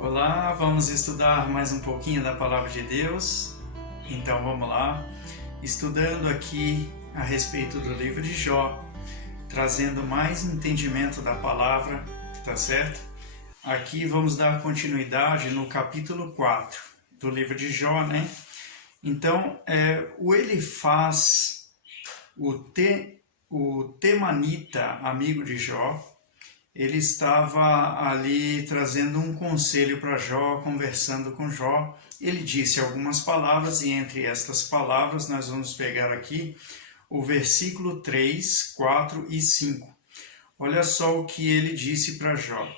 Olá, vamos estudar mais um pouquinho da Palavra de Deus. Então vamos lá, estudando aqui a respeito do livro de Jó, trazendo mais entendimento da palavra, tá certo? Aqui vamos dar continuidade no capítulo 4 do livro de Jó, né? Então, o Elifaz, o temanita, amigo de Jó, ele estava ali trazendo um conselho para Jó, conversando com Jó. Ele disse algumas palavras e entre estas palavras nós vamos pegar aqui o versículo 3, 4 e 5. Olha só o que ele disse para Jó.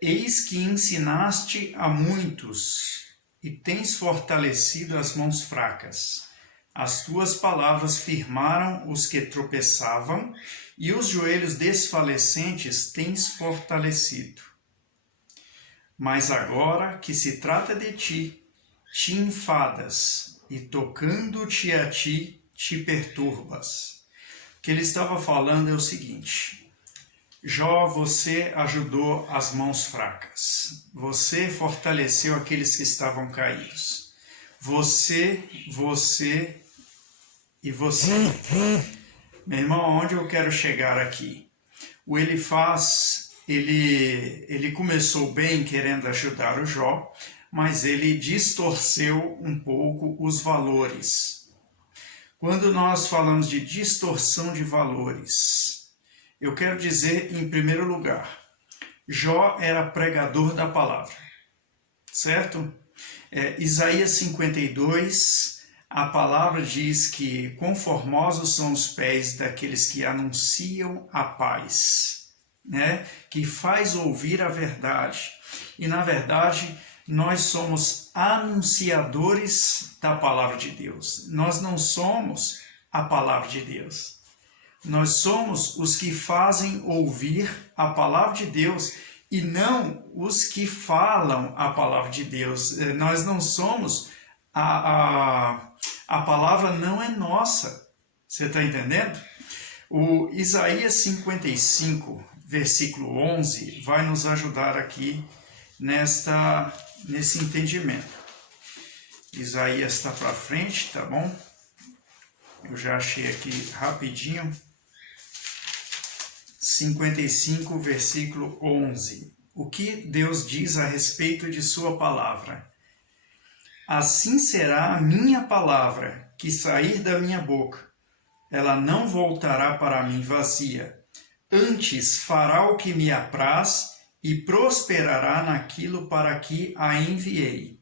Eis que ensinaste a muitos e tens fortalecido as mãos fracas. As tuas palavras firmaram os que tropeçavam, e os joelhos desfalecentes tens fortalecido. Mas agora que se trata de ti, te enfadas, e tocando-te a ti, te perturbas. O que ele estava falando é o seguinte: Jó, você ajudou as mãos fracas. Você fortaleceu aqueles que estavam caídos. Você e você. Meu irmão, onde eu quero chegar aqui? O Elifaz, ele começou bem querendo ajudar o Jó, mas ele distorceu um pouco os valores. Quando nós falamos de distorção de valores, eu quero dizer, em primeiro lugar, Jó era pregador da palavra, certo? Isaías 52, a palavra diz que quão formosos são os pés daqueles que anunciam a paz, né? Que faz ouvir a verdade. E na verdade, nós somos anunciadores da palavra de Deus. Nós não somos a palavra de Deus. Nós somos os que fazem ouvir a palavra de Deus e não os que falam a palavra de Deus. Nós não somos a palavra não é nossa. Você está entendendo? O Isaías 55, versículo 11, vai nos ajudar aqui nesse entendimento. Isaías está para frente, tá bom? Eu já achei aqui rapidinho. 55, versículo 11. O que Deus diz a respeito de sua palavra? Assim será a minha palavra que sair da minha boca. Ela não voltará para mim vazia. Antes fará o que me apraz e prosperará naquilo para que a enviei.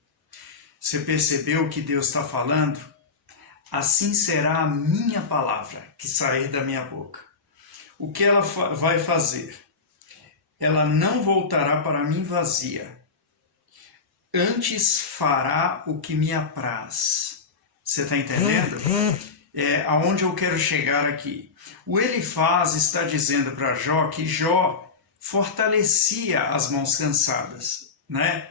Você percebeu o que Deus está falando? Assim será a minha palavra que sair da minha boca. O que ela vai fazer? Ela não voltará para mim vazia. Antes fará o que me apraz. Você está entendendo? Aonde eu quero chegar aqui. O Elifaz está dizendo para Jó que Jó fortalecia as mãos cansadas, né?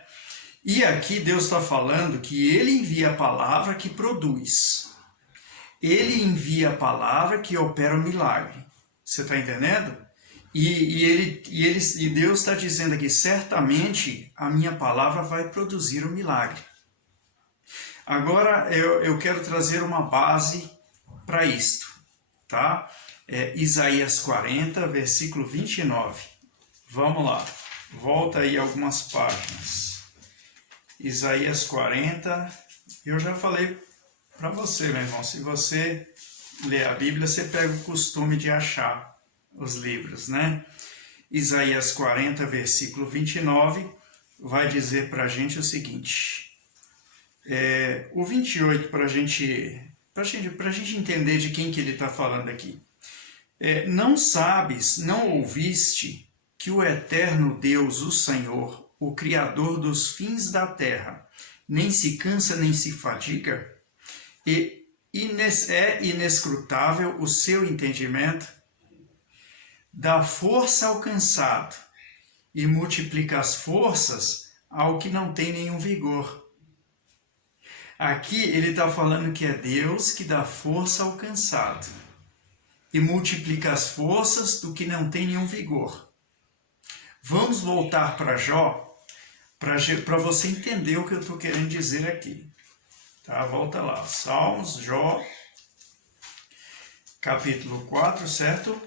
E aqui Deus está falando que ele envia a palavra que produz. Ele envia a palavra que opera o milagre. Você está entendendo? E Deus está dizendo aqui, certamente a minha palavra vai produzir o milagre. Agora eu quero trazer uma base para isto, tá? Isaías 40, versículo 29. Vamos lá, volta aí algumas páginas. Isaías 40, eu já falei para você, meu irmão, se você ler a Bíblia, você pega o costume de achar os livros, né? Isaías 40, versículo 29, vai dizer para a gente o seguinte. O 28, para a gente entender de quem que ele está falando aqui. Não sabes, não ouviste que o eterno Deus, o Senhor, o Criador dos fins da terra, nem se cansa nem se fadiga? E é inescrutável o seu entendimento? Dá força ao cansado e multiplica as forças ao que não tem nenhum vigor. Aqui ele está falando que é Deus que dá força ao cansado e multiplica as forças do que não tem nenhum vigor. Vamos voltar para Jó. para você entender o que eu estou querendo dizer aqui. Tá? Volta lá, Salmos, Jó, capítulo 4, certo?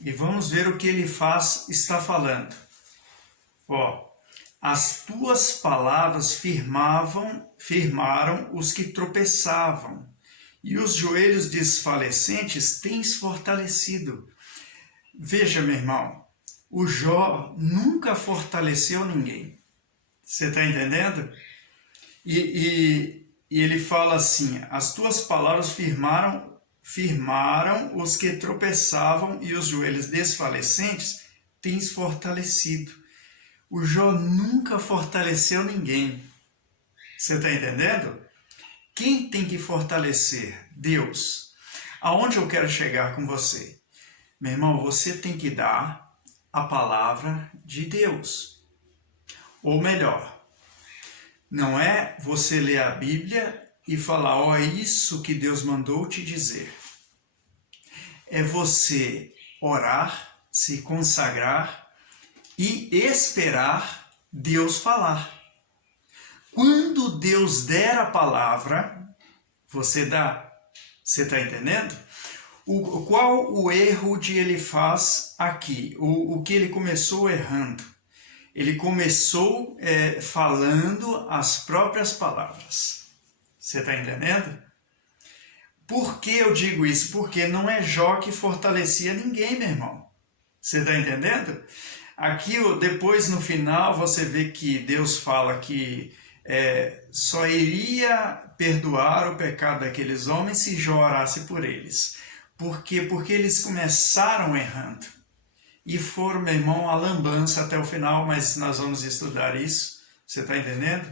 E vamos ver o que ele está falando. Ó, as tuas palavras firmaram os que tropeçavam, e os joelhos desfalecentes tens fortalecido. Veja, meu irmão, o Jó nunca fortaleceu ninguém. Você está entendendo? E ele fala assim, as tuas palavras firmaram os que tropeçavam, e os joelhos desfalecentes tens fortalecido. O Jó nunca fortaleceu ninguém. Você está entendendo? Quem tem que fortalecer? Deus. Aonde eu quero chegar com você? Meu irmão, você tem que dar a palavra de Deus. Ou melhor, não é você ler a Bíblia e falar, ó, é isso que Deus mandou te dizer. É você orar, se consagrar e esperar Deus falar. Quando Deus der a palavra, você dá. Você está entendendo? Qual o erro de ele faz aqui? O que ele começou errando? Ele começou falando as próprias palavras. Você está entendendo? Por que eu digo isso? Porque não é Jó que fortalecia ninguém, meu irmão. Você está entendendo? Aqui, depois no final, você vê que Deus fala que só iria perdoar o pecado daqueles homens se Jó orasse por eles. Por quê? Porque eles começaram errando. E foram, meu irmão, a lambança até o final, mas nós vamos estudar isso. Você está entendendo?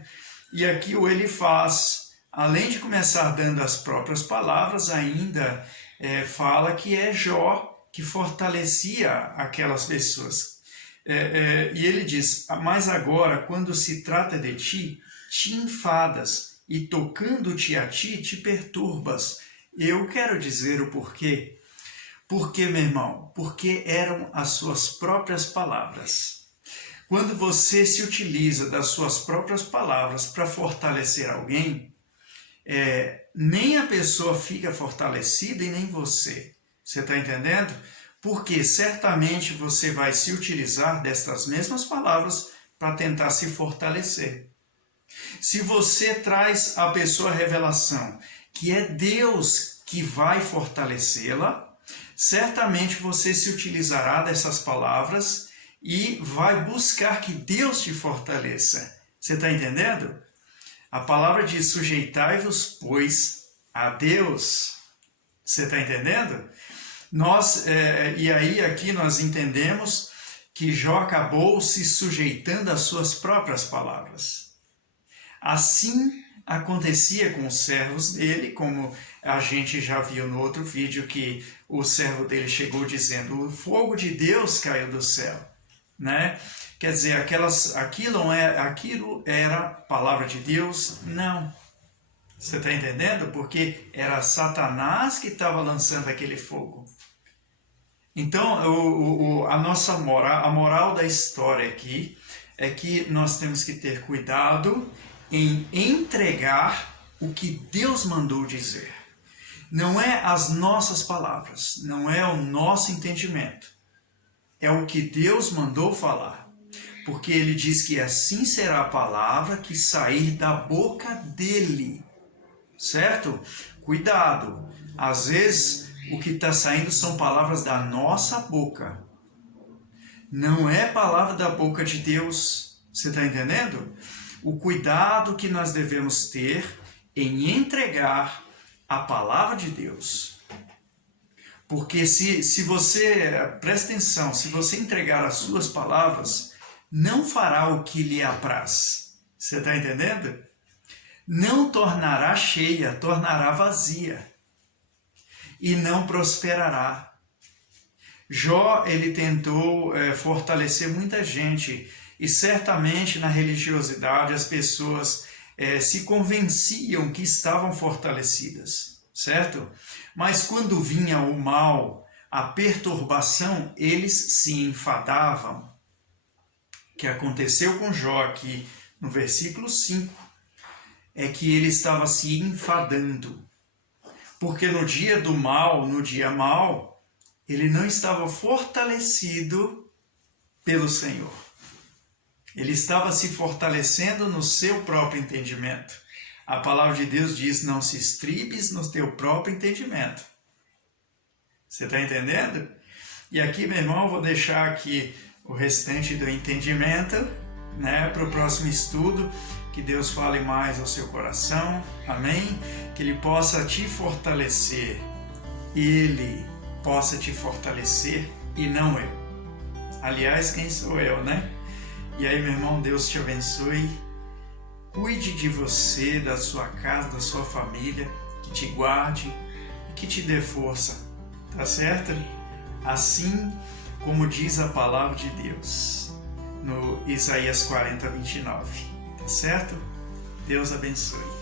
E aqui o ele faz, além de começar dando as próprias palavras, ainda fala que é Jó que fortalecia aquelas pessoas. E ele diz, mas agora, quando se trata de ti, te enfadas, e tocando-te a ti, te perturbas. Eu quero dizer o porquê. Por quê, meu irmão? Porque eram as suas próprias palavras. Quando você se utiliza das suas próprias palavras para fortalecer alguém, nem a pessoa fica fortalecida e nem você. Você está entendendo? Porque certamente você vai se utilizar destas mesmas palavras para tentar se fortalecer. Se você traz à pessoa a revelação que é Deus que vai fortalecê-la, certamente você se utilizará dessas palavras e vai buscar que Deus te fortaleça. Você está entendendo? A palavra diz, sujeitai-vos, pois, a Deus. Você está entendendo? E aí aqui nós entendemos que Jó acabou se sujeitando às suas próprias palavras. Assim acontecia com os servos dele, como a gente já viu no outro vídeo, que o servo dele chegou dizendo, o fogo de Deus caiu do céu, né? Quer dizer, aquilo era palavra de Deus? Não. Você está entendendo? Porque era Satanás que estava lançando aquele fogo. Então, a moral da história aqui é que nós temos que ter cuidado em entregar o que Deus mandou dizer. Não é as nossas palavras, não é o nosso entendimento. É o que Deus mandou falar. Porque ele diz que assim será a palavra que sair da boca dele. Certo? Cuidado. Às vezes, o que está saindo são palavras da nossa boca. Não é palavra da boca de Deus. Você está entendendo? O cuidado que nós devemos ter em entregar a palavra de Deus. Porque se você, presta atenção, se você entregar as suas palavras, não fará o que lhe apraz. Você está entendendo? Não tornará cheia, tornará vazia. E não prosperará. Jó, ele tentou fortalecer muita gente. E certamente na religiosidade as pessoas se convenciam que estavam fortalecidas, certo? Mas quando vinha o mal, a perturbação, eles se enfadavam. que aconteceu com Jó aqui no versículo 5 é que ele estava se enfadando. Porque no dia do mal, no dia mau, ele não estava fortalecido pelo Senhor. Ele estava se fortalecendo no seu próprio entendimento. A palavra de Deus diz, não se estribes no teu próprio entendimento. Você está entendendo? E aqui, meu irmão, eu vou deixar aqui o restante do entendimento, né, para o próximo estudo. Que Deus fale mais ao seu coração, amém? Que Ele possa te fortalecer, Ele possa te fortalecer e não eu. Aliás, quem sou eu, né? E aí, meu irmão, Deus te abençoe, cuide de você, da sua casa, da sua família, que te guarde e que te dê força, tá certo? Assim como diz a palavra de Deus, no Isaías 40, 29. Certo? Deus abençoe.